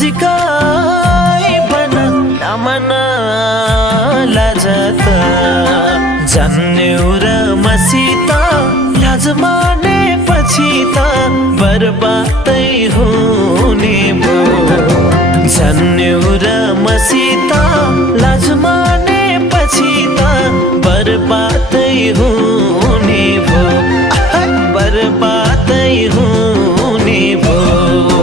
नजिकै बन नमन लाजत जान्यौ र मसित लाज माने पछि त बर्बादै हुने भयो जान्यौ र मसित लाज माने पछि त बर्बादै हुने भयो बर्बादै हुने भयो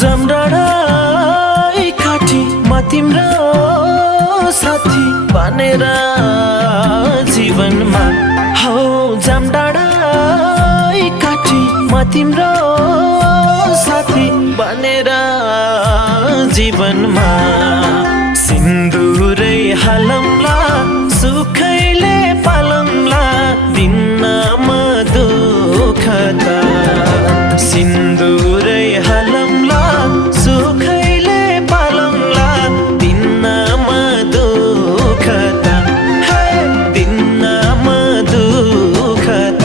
जमडाँडै काठी म तिम्रो साथी बनेर जीवनमा हौ जमडाँडै काठी म तिम्रो साथी बनेर जीवनमा सिन्दुरै हालौँला सुखैले पालौँला दिनमा दुःख त सिन्दुरै हालौँला सुखैले पालौँला दिनमा दुःख त दिनमा दुःख त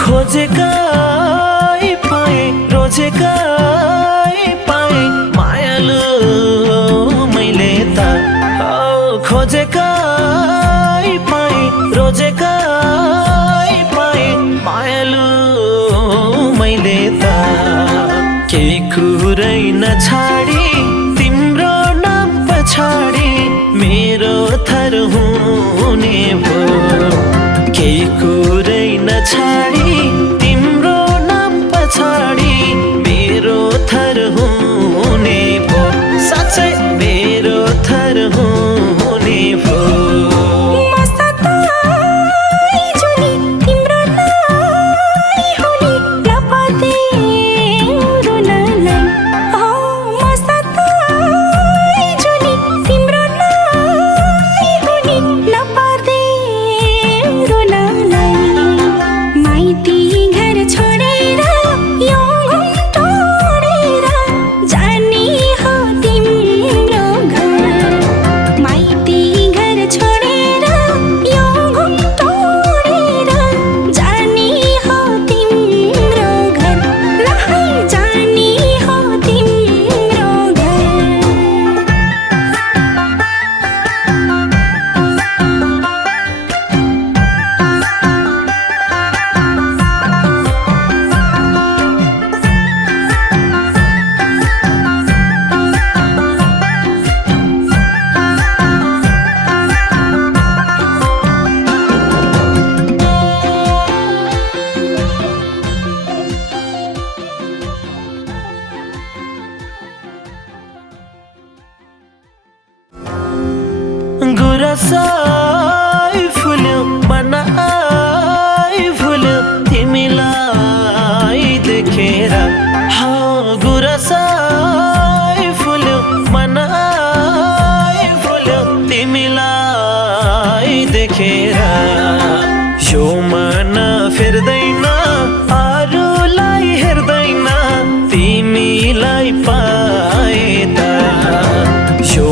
खोजेकै पाएँ रोजेकै पाएँ मायालु मैले त खोजेकै पाएँ रोजेकै पाएँ मायालु मैले त केही कुरै नछाडी तिम्रो नाम पछाडी मेरो थर हुने भयो केही कुरै नछाडी तिम्रो नाम पछाडी मेरो थर हुने भो साँच्चै मेरो थर हुने भो My गुरसाई फुल्यो मनाई भुल्यो तिमीलाई देखेर गुरसाई फुल्यो मनाई भुल्यो तिमीलाई देखेर यो मन फिर्दैन अरूलाई हेर्दैन तिमीलाई पाए त यो